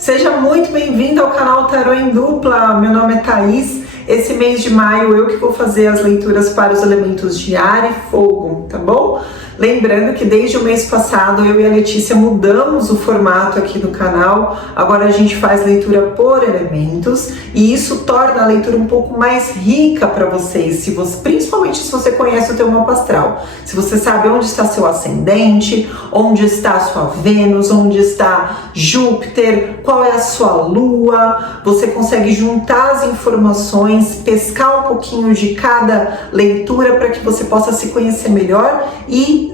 Seja muito bem-vindo ao canal Tarô em Dupla. Meu nome é Thaís. Esse mês de maio eu que vou fazer as leituras para os elementos de ar e fogo, tá bom? Lembrando que desde o mês passado eu e a Letícia mudamos o formato aqui do canal. Agora a gente faz leitura por elementos e isso torna a leitura um pouco mais rica para vocês, principalmente se você conhece o teu mapa astral. Se você sabe onde está seu ascendente, onde está sua Vênus, onde está Júpiter, qual é a sua Lua, você consegue juntar as informações, pescar um pouquinho de cada leitura para que você possa se conhecer melhor e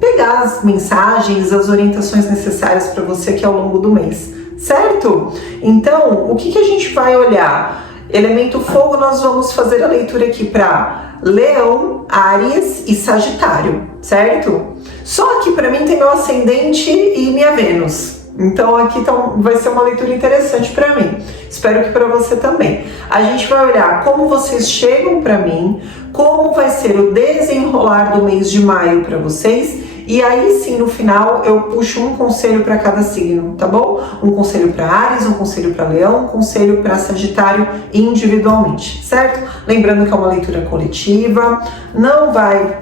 pegar as mensagens, as orientações necessárias para você aqui ao longo do mês, certo? Então, o que a gente vai olhar? Elemento fogo, nós vamos fazer a leitura aqui para Leão, Áries e Sagitário, certo? Só que para mim tem meu ascendente e minha Vênus. Então aqui vai ser uma leitura interessante para mim. Espero que para você também. A gente vai olhar como vocês chegam para mim, como vai ser o desenrolar do mês de maio para vocês. E aí sim, no final, eu puxo um conselho para cada signo, tá bom? Um conselho para Áries, um conselho para Leão, um conselho para Sagitário individualmente, certo? Lembrando que é uma leitura coletiva, não vai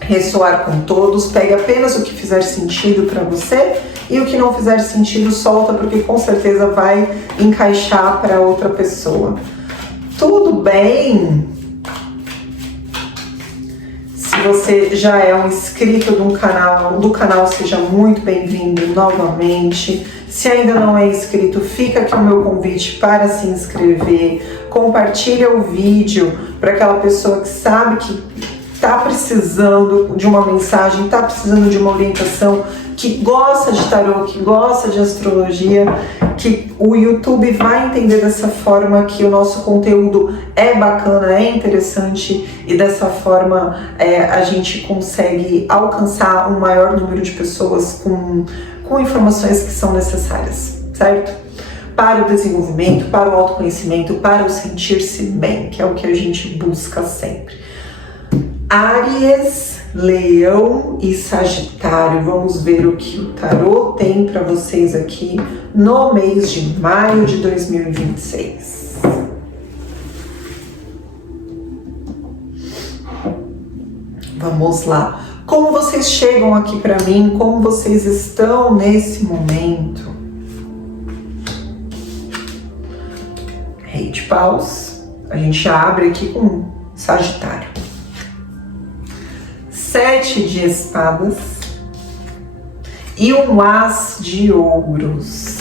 ressoar com todos, pegue apenas o que fizer sentido para você e o que não fizer sentido solta, porque com certeza vai encaixar para outra pessoa. Tudo bem? Se você já é um inscrito do canal, seja muito bem-vindo novamente. Se ainda não é inscrito, fica aqui o meu convite para se inscrever. Compartilha o vídeo para aquela pessoa que sabe que está precisando de uma mensagem, está precisando de uma orientação, que gosta de tarô, que gosta de astrologia, que o YouTube vai entender dessa forma que o nosso conteúdo é bacana, é interessante e dessa forma a gente consegue alcançar um maior número de pessoas com informações que são necessárias, certo? Para o desenvolvimento, para o autoconhecimento, para o sentir-se bem, que é o que a gente busca sempre. Áries, Leão e Sagitário. Vamos ver o que o tarô tem para vocês aqui no mês de maio de 2026. Vamos lá. Como vocês chegam aqui para mim? Como vocês estão nesse momento? Rei de Paus. A gente abre aqui com Sagitário. 7 de espadas e um as de ouros.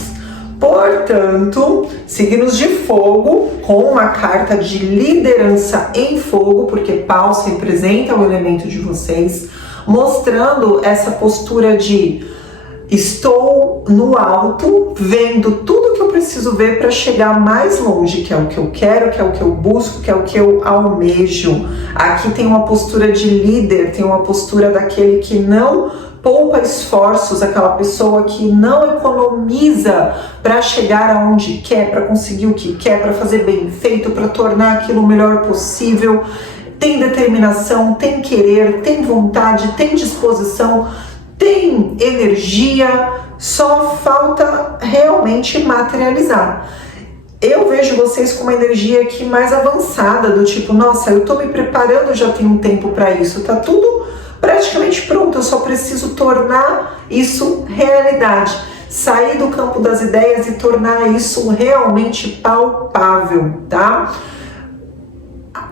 Portanto, signos de fogo com uma carta de liderança em fogo, porque Paus representa o elemento de vocês, mostrando essa postura de estou no alto, vendo tudo que eu preciso ver para chegar mais longe, que é o que eu quero, que é o que eu busco, que é o que eu almejo. Aqui tem uma postura de líder, tem uma postura daquele que não poupa esforços, aquela pessoa que não economiza para chegar aonde quer, para conseguir o que quer, para fazer bem feito, para tornar aquilo o melhor possível. Tem determinação, tem querer, tem vontade, tem disposição, tem energia, só falta realmente materializar. Eu vejo vocês com uma energia aqui mais avançada, do tipo, nossa, eu tô me preparando, já tem um tempo para isso, tá tudo praticamente pronto, eu só preciso tornar isso realidade, sair do campo das ideias e tornar isso realmente palpável, tá?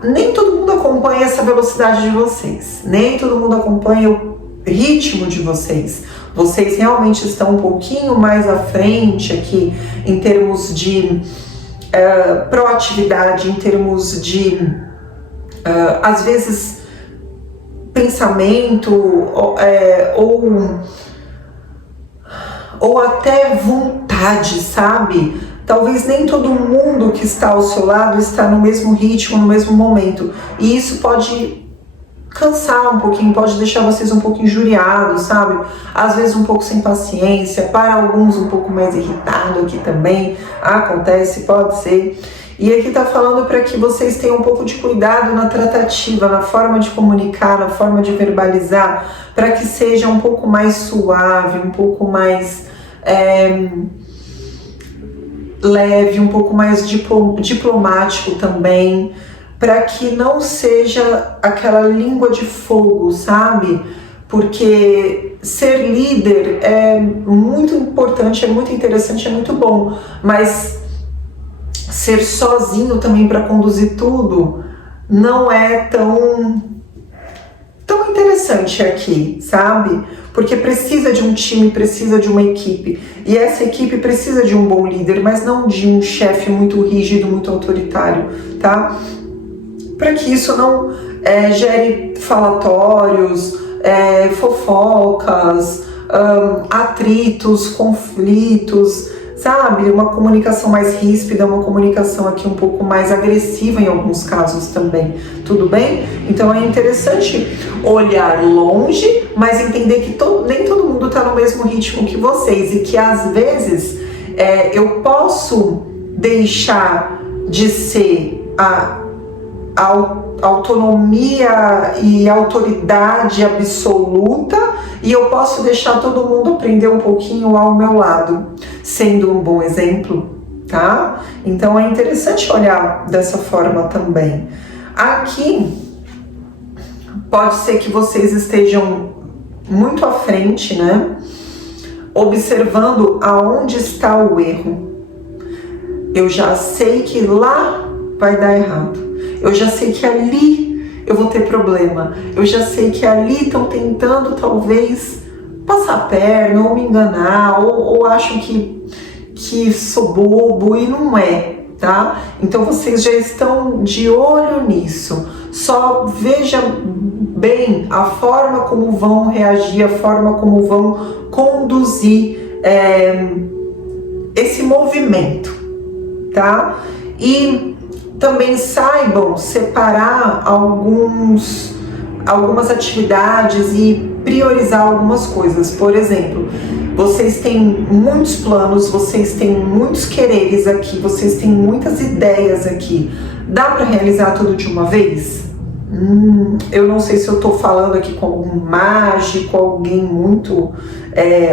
Nem todo mundo acompanha essa velocidade de vocês, nem todo mundo acompanha o ritmo de vocês. Vocês realmente estão um pouquinho mais à frente aqui em termos de proatividade, em termos de às vezes pensamento ou até vontade, sabe? Talvez nem todo mundo que está ao seu lado está no mesmo ritmo, no mesmo momento, e isso pode cansar um pouquinho, pode deixar vocês um pouco injuriados, sabe? Às vezes um pouco sem paciência, para alguns um pouco mais irritado aqui também, acontece, pode ser. E aqui tá falando para que vocês tenham um pouco de cuidado na tratativa, na forma de comunicar, na forma de verbalizar, para que seja um pouco mais suave, um pouco mais leve, um pouco mais diplomático também, para que não seja aquela língua de fogo, sabe? Porque ser líder é muito importante, é muito interessante, é muito bom, mas ser sozinho também para conduzir tudo não é tão interessante aqui, sabe? Porque precisa de um time, precisa de uma equipe, e essa equipe precisa de um bom líder, mas não de um chefe muito rígido, muito autoritário, tá? Para que isso não gere falatórios, fofocas, atritos, conflitos, sabe? Uma comunicação mais ríspida, uma comunicação aqui um pouco mais agressiva em alguns casos também, tudo bem? Então é interessante olhar longe, mas entender que nem todo mundo está no mesmo ritmo que vocês, e que às vezes eu posso deixar de ser a autonomia e autoridade absoluta, e eu posso deixar todo mundo aprender um pouquinho ao meu lado, sendo um bom exemplo, tá? Então é interessante olhar dessa forma também. Aqui pode ser que vocês estejam muito à frente, né? Observando aonde está o erro. Eu já sei que lá vai dar errado. Eu já sei que ali eu vou ter problema. Eu já sei que ali estão tentando talvez passar a perna ou me enganar, ou acham que sou bobo, e não é, tá? Então vocês já estão de olho nisso. Só veja bem a forma como vão reagir, a forma como vão conduzir esse movimento, tá? E também saibam separar algumas atividades e priorizar algumas coisas. Por exemplo, vocês têm muitos planos, vocês têm muitos quereres aqui, vocês têm muitas ideias aqui. Dá para realizar tudo de uma vez? Eu não sei se eu estou falando aqui com algum mágico, alguém muito,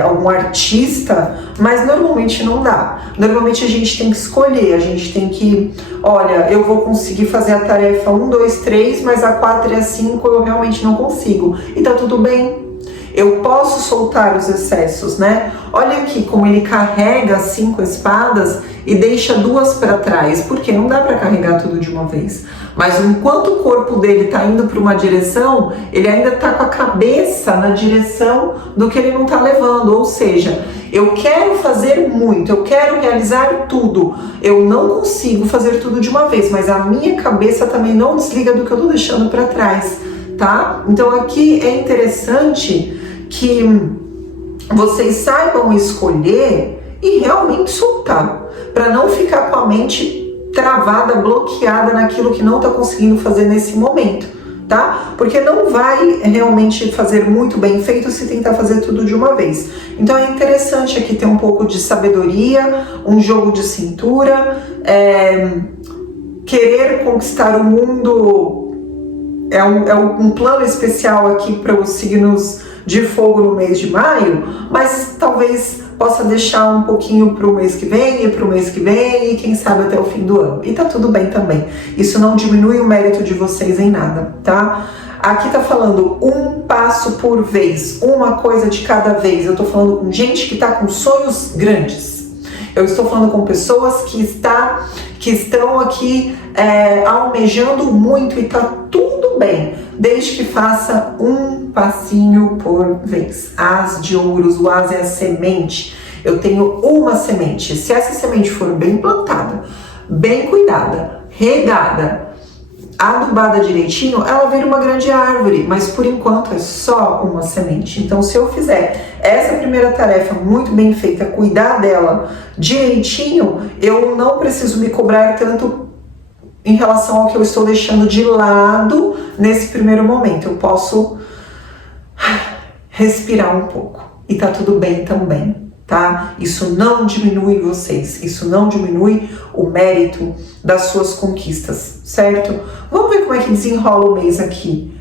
algum artista, mas normalmente não dá. Normalmente a gente tem que escolher, a gente tem que, olha, eu vou conseguir fazer a tarefa 1, 2, 3, mas a 4 e a 5 eu realmente não consigo. E tá tudo bem. Eu posso soltar os excessos, né? Olha aqui como ele carrega 5 espadas e deixa 2 para trás, porque não dá para carregar tudo de uma vez. Mas enquanto o corpo dele está indo para uma direção, ele ainda está com a cabeça na direção do que ele não está levando. Ou seja, eu quero fazer muito, eu quero realizar tudo. Eu não consigo fazer tudo de uma vez, mas a minha cabeça também não desliga do que eu estou deixando para trás, tá? Então aqui é interessante que vocês saibam escolher e realmente soltar, para não ficar com a mente travada, bloqueada naquilo que não está conseguindo fazer nesse momento, tá? Porque não vai realmente fazer muito bem feito se tentar fazer tudo de uma vez. Então é interessante aqui ter um pouco de sabedoria, um jogo de cintura, querer conquistar o mundo é um plano especial aqui para os signos de fogo no mês de maio, mas talvez possa deixar um pouquinho para o mês que vem, e para o mês que vem, e quem sabe até o fim do ano. E tá tudo bem também. Isso não diminui o mérito de vocês em nada, tá? Aqui tá falando um passo por vez, uma coisa de cada vez. Eu tô falando com gente que tá com sonhos grandes. Eu estou falando com pessoas que estão aqui almejando muito, e tá tudo bem, desde que faça um passinho por vez. As de ouros, o as é a semente. Eu tenho uma semente. Se essa semente for bem plantada, bem cuidada, regada, adubada direitinho, ela vira uma grande árvore, mas por enquanto é só uma semente. Então, se eu fizer essa primeira tarefa muito bem feita, cuidar dela direitinho, eu não preciso me cobrar tanto em relação ao que eu estou deixando de lado nesse primeiro momento. Eu posso respirar um pouco e tá tudo bem também, tá? Isso não diminui vocês, isso não diminui o mérito das suas conquistas, certo? Vamos ver como é que desenrola o mês aqui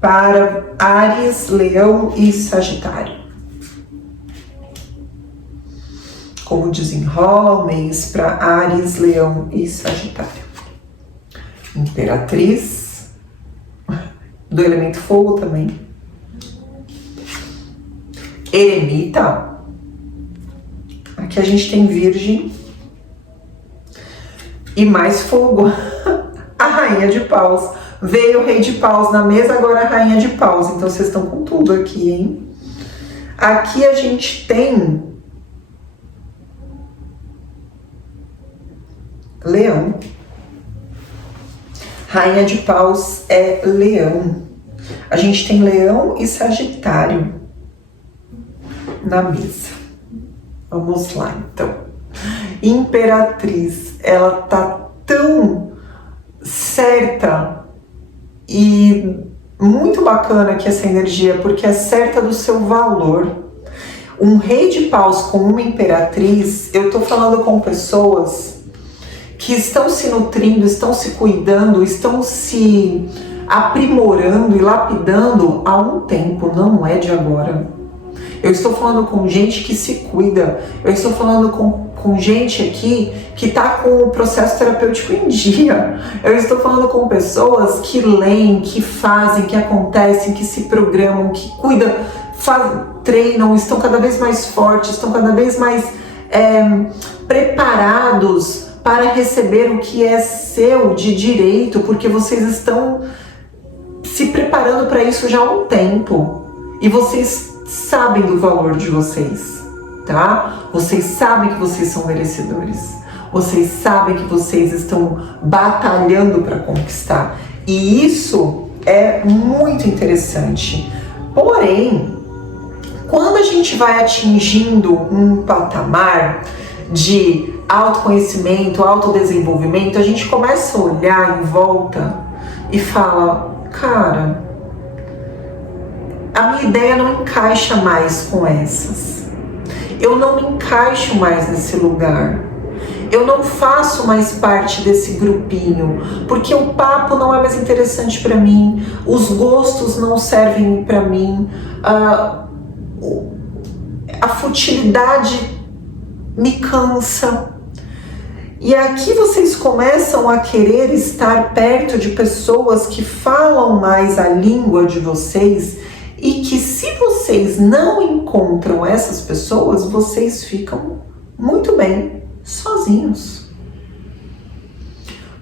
para Áries, Leão e Sagitário. como desenrola o mês para Áries, Leão e Sagitário. Imperatriz, do elemento fogo também. Eremita, aqui a gente tem Virgem e mais fogo. A Rainha de Paus. Veio o Rei de Paus na mesa, agora a Rainha de Paus. Então vocês estão com tudo aqui, hein? Aqui a gente tem Leão. Rainha de Paus é Leão. A gente tem Leão e Sagitário na mesa. Vamos lá, então. Imperatriz, ela tá tão certa e muito bacana aqui essa energia, porque é certa do seu valor. Um Rei de Paus com uma Imperatriz, eu tô falando com pessoas que estão se nutrindo, estão se cuidando, estão se aprimorando e lapidando há um tempo, não é de agora. Eu estou falando com gente que se cuida, eu estou falando com gente aqui que está com o processo terapêutico em dia. Eu estou falando com pessoas que leem, que fazem, que acontecem, que se programam, que cuidam, treinam, estão cada vez mais fortes, estão cada vez mais preparados para receber o que é seu de direito, porque vocês estão se preparando para isso já há um tempo. E vocês sabem do valor de vocês, tá? Vocês sabem que vocês são merecedores. Vocês sabem que vocês estão batalhando para conquistar. E isso é muito interessante. Porém, quando a gente vai atingindo um patamar de autoconhecimento, autodesenvolvimento, a gente começa a olhar em volta e fala, cara, a minha ideia não encaixa mais com essas. Eu não me encaixo mais nesse lugar. Eu não faço mais parte desse grupinho, porque o papo não é mais interessante para mim, os gostos não servem para mim, a futilidade me cansa. E aqui vocês começam a querer estar perto de pessoas que falam mais a língua de vocês e que, se vocês não encontram essas pessoas, vocês ficam muito bem sozinhos.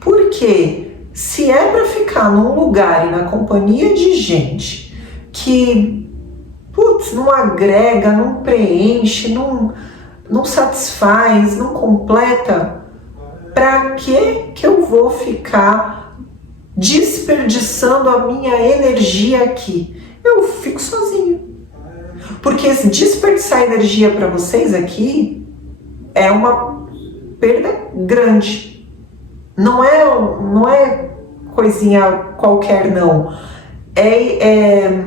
Porque se é para ficar num lugar e na companhia de gente que, não agrega, não preenche, não satisfaz, não completa, para que eu vou ficar desperdiçando a minha energia aqui? Eu fico sozinho. Porque desperdiçar energia para vocês aqui é uma perda grande. Não é coisinha qualquer, não. É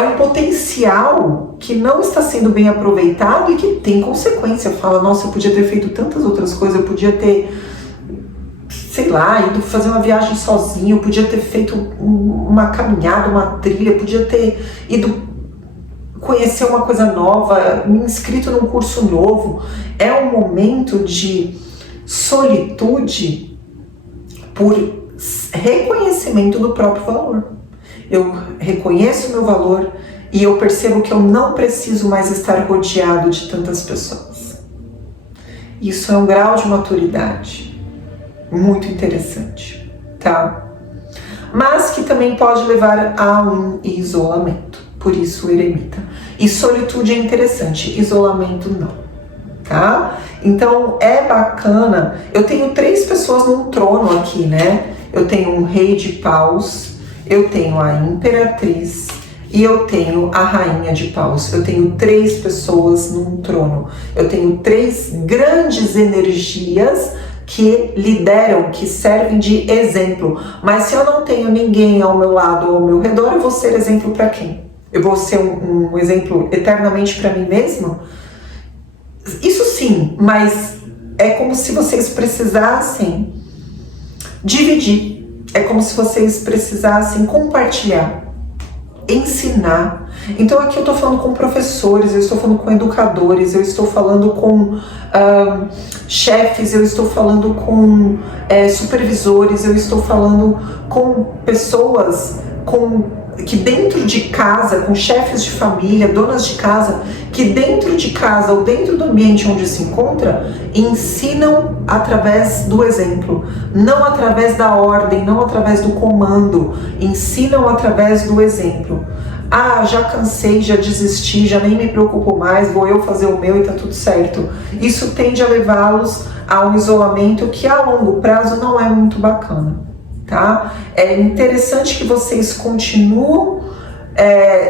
um potencial que não está sendo bem aproveitado e que tem consequência. Fala, nossa, eu podia ter feito tantas outras coisas, eu podia ter, sei lá, ido fazer uma viagem sozinho, eu podia ter feito uma caminhada, uma trilha, eu podia ter ido conhecer uma coisa nova, me inscrito num curso novo. É um momento de solitude por reconhecimento do próprio valor. Eu reconheço o meu valor e eu percebo que eu não preciso mais estar rodeado de tantas pessoas. Isso é um grau de maturidade muito interessante, tá? Mas que também pode levar a um isolamento, por isso o eremita. E solitude é interessante, isolamento não, tá? Então é bacana, eu tenho 3 pessoas num trono aqui, né? Eu tenho um Rei de Paus, eu tenho a Imperatriz e eu tenho a Rainha de Paus. Eu tenho 3 pessoas num trono. Eu tenho 3 grandes energias que lideram, que servem de exemplo. Mas se eu não tenho ninguém ao meu lado ou ao meu redor, eu vou ser exemplo para quem? Eu vou ser um exemplo eternamente para mim mesma? Isso sim, mas é como se vocês precisassem dividir. É como se vocês precisassem compartilhar. ensinar. Então aqui eu estou falando com professores, eu estou falando com educadores, eu estou falando com chefes, eu estou falando com supervisores, eu estou falando com pessoas que dentro de casa, com chefes de família, donas de casa, que dentro de casa ou dentro do ambiente onde se encontra, ensinam através do exemplo, não através da ordem, não através do comando, ensinam através do exemplo. Ah, já cansei, já desisti, já nem me preocupo mais, vou eu fazer o meu e tá tudo certo. Isso tende a levá-los a um isolamento que a longo prazo não é muito bacana, tá? É interessante que vocês continuem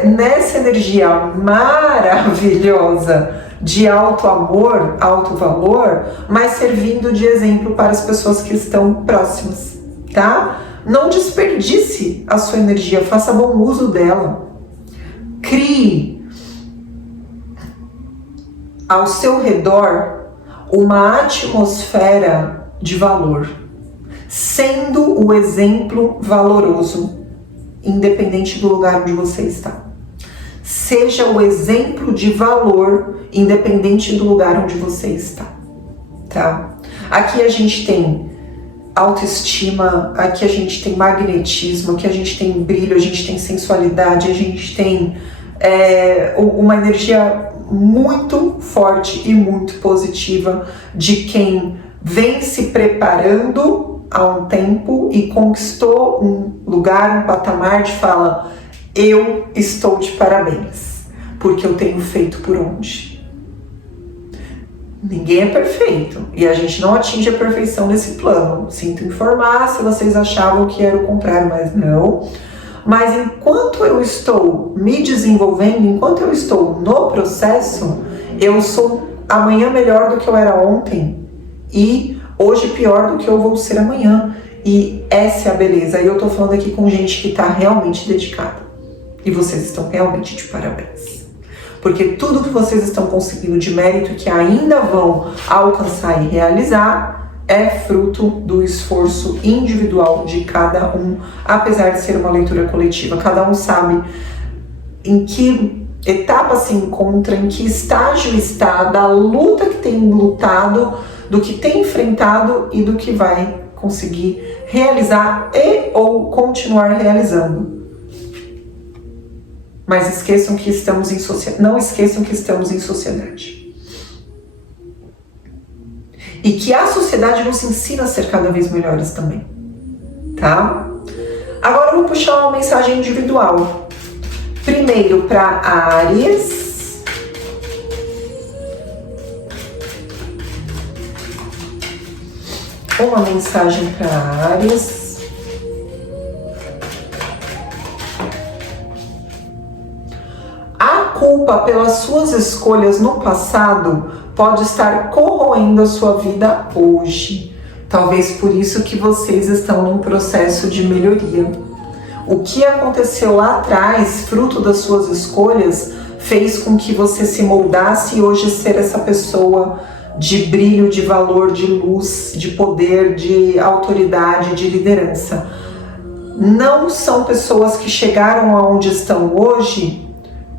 nessa energia maravilhosa de alto amor, alto valor, mas servindo de exemplo para as pessoas que estão próximas, tá? Não desperdice a sua energia, faça bom uso dela. Crie ao seu redor uma atmosfera de valor, sendo o exemplo valoroso, independente do lugar onde você está. Seja o exemplo de valor, independente do lugar onde você está, tá? Aqui a gente tem autoestima, aqui a gente tem magnetismo, aqui a gente tem brilho, a gente tem sensualidade, a gente tem uma energia muito forte e muito positiva de quem vem se preparando há um tempo e conquistou um lugar, um patamar de fala, eu estou de parabéns, porque eu tenho feito por onde. Ninguém é perfeito e a gente não atinge a perfeição nesse plano. Sinto informar se vocês achavam que era o contrário, mas não. Mas enquanto eu estou me desenvolvendo, enquanto eu estou no processo, eu sou amanhã melhor do que eu era ontem e hoje pior do que eu vou ser amanhã. E essa é a beleza. E eu tô falando aqui com gente que tá realmente dedicada. E vocês estão realmente de parabéns. Porque tudo que vocês estão conseguindo de mérito e que ainda vão alcançar e realizar é fruto do esforço individual de cada um, apesar de ser uma leitura coletiva. Cada um sabe em que etapa se encontra, em que estágio está, da luta que tem lutado, do que tem enfrentado e do que vai conseguir realizar e ou continuar realizando. Mas esqueçam que estamos em não esqueçam que estamos em sociedade. E que a sociedade nos ensina a ser cada vez melhores também, tá? Agora eu vou puxar uma mensagem individual. Primeiro para Áries. Uma mensagem para Áries. A culpa pelas suas escolhas no passado pode estar corroendo a sua vida hoje. Talvez por isso que vocês estão num processo de melhoria. O que aconteceu lá atrás, fruto das suas escolhas, fez com que você se moldasse e hoje ser essa pessoa de brilho, de valor, de luz, de poder, de autoridade, de liderança. Não são pessoas que chegaram aonde estão hoje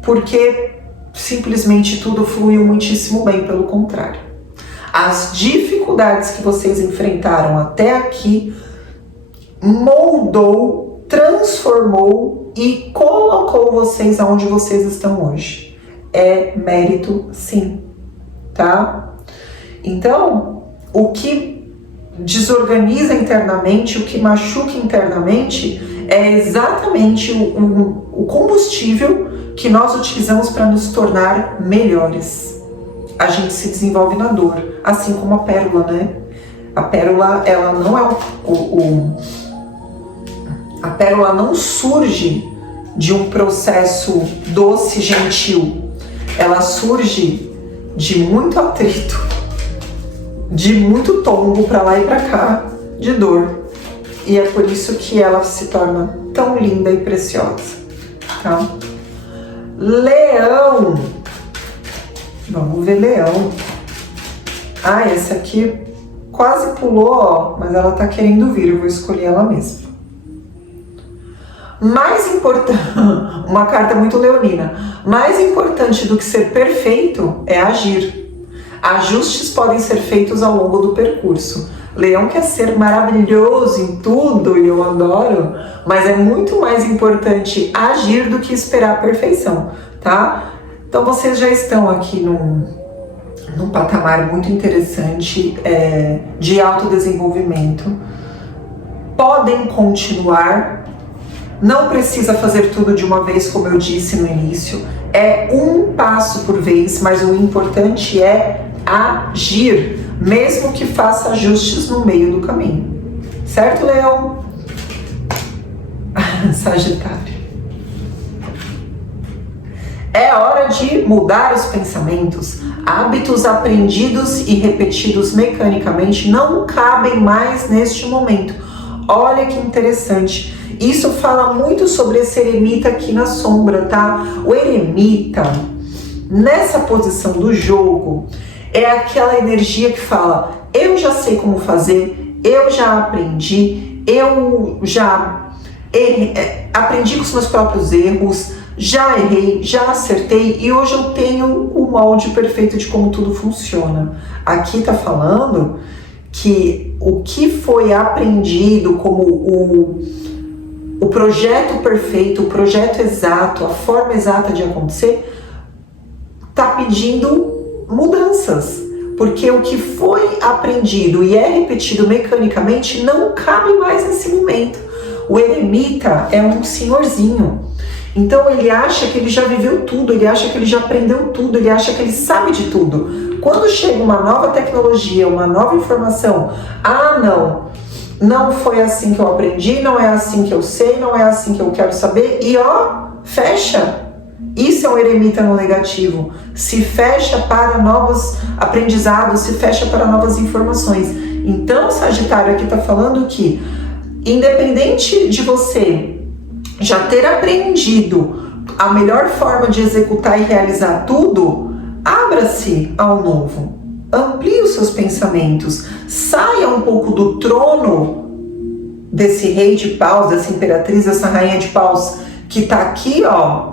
porque simplesmente tudo fluiu muitíssimo bem, pelo contrário. As dificuldades que vocês enfrentaram até aqui moldou, transformou e colocou vocês aonde vocês estão hoje. É mérito, sim, tá? Então, o que desorganiza internamente, o que machuca internamente, é exatamente o combustível que nós utilizamos para nos tornar melhores. A gente se desenvolve na dor, assim como a pérola, né? A pérola, ela não é a pérola não surge de um processo doce, gentil. Ela surge de muito atrito, de muito tombo para lá e para cá, de dor. E é por isso que ela se torna tão linda e preciosa, tá? Leão. Vamos ver Leão. Ah, essa aqui quase pulou, ó, mas ela tá querendo vir, eu vou escolher ela mesma. mais importante, uma carta muito leonina, mais importante do que ser perfeito é agir. Ajustes podem ser feitos ao longo do percurso. Leão quer ser maravilhoso em tudo e eu adoro, mas é muito mais importante agir do que esperar a perfeição, tá? Então vocês já estão aqui num patamar muito interessante de autodesenvolvimento. Podem continuar, não precisa fazer tudo de uma vez, como eu disse no início, é um passo por vez, mas o importante é agir, mesmo que faça ajustes no meio do caminho. Certo, Leão? Sagitário. É hora de mudar os pensamentos. Hábitos aprendidos e repetidos mecanicamente não cabem mais neste momento. Olha que interessante. Isso fala muito sobre esse eremita aqui na sombra, tá? O eremita, nessa posição do jogo, é aquela energia que fala: eu já sei como fazer, eu já aprendi, eu já aprendi com os meus próprios erros, já errei, já acertei e hoje eu tenho o molde perfeito de como tudo funciona. Aqui tá falando que o que foi aprendido como o projeto perfeito, o projeto exato, a forma exata de acontecer, tá pedindo mudanças, porque o que foi aprendido e é repetido mecanicamente não cabe mais nesse momento. O eremita é um senhorzinho, então ele acha que ele já viveu tudo, ele acha que ele já aprendeu tudo, ele acha que ele sabe de tudo. Quando chega uma nova tecnologia, uma nova informação, não foi assim que eu aprendi, não é assim que eu sei, não é assim que eu quero saber, e fecha. Isso é um eremita no negativo. Se fecha para novos aprendizados, se fecha para novas informações. Então, Sagitário aqui está falando que, independente de você já ter aprendido a melhor forma de executar e realizar tudo, abra-se ao novo. Amplie os seus pensamentos. Saia um pouco do trono desse rei de paus, dessa imperatriz, dessa rainha de paus, que tá aqui,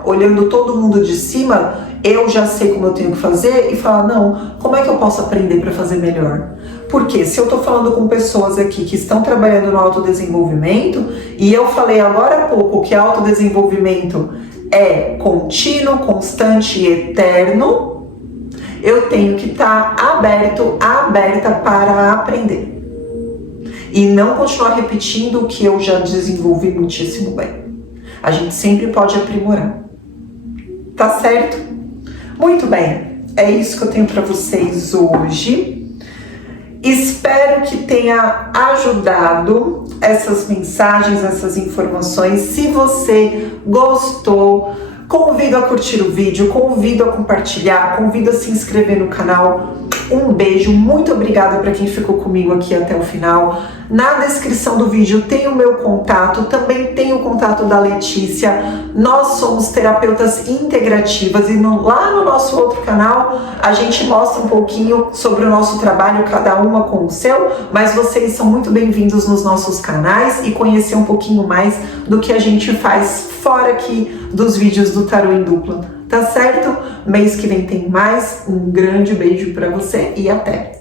olhando todo mundo de cima, eu já sei como eu tenho que fazer, e falar: não, como é que eu posso aprender para fazer melhor? Porque se eu tô falando com pessoas aqui que estão trabalhando no autodesenvolvimento, e eu falei agora há pouco que autodesenvolvimento é contínuo, constante e eterno, eu tenho que estar aberta para aprender. E não continuar repetindo o que eu já desenvolvi muitíssimo bem. A gente sempre pode aprimorar. Tá certo? Muito bem. É isso que eu tenho para vocês hoje. Espero que tenha ajudado essas mensagens, essas informações. Se você gostou, convido a curtir o vídeo, convido a compartilhar, convido a se inscrever no canal. Um beijo, muito obrigada para quem ficou comigo aqui até o final. Na descrição do vídeo tem o meu contato, também tem o contato da Letícia. Nós somos terapeutas integrativas e lá no nosso outro canal a gente mostra um pouquinho sobre o nosso trabalho, cada uma com o seu, mas vocês são muito bem-vindos nos nossos canais e conhecer um pouquinho mais do que a gente faz fora aqui dos vídeos do Tarô em Dupla. Tá certo? Mês que vem tem mais. Um grande beijo pra você e até!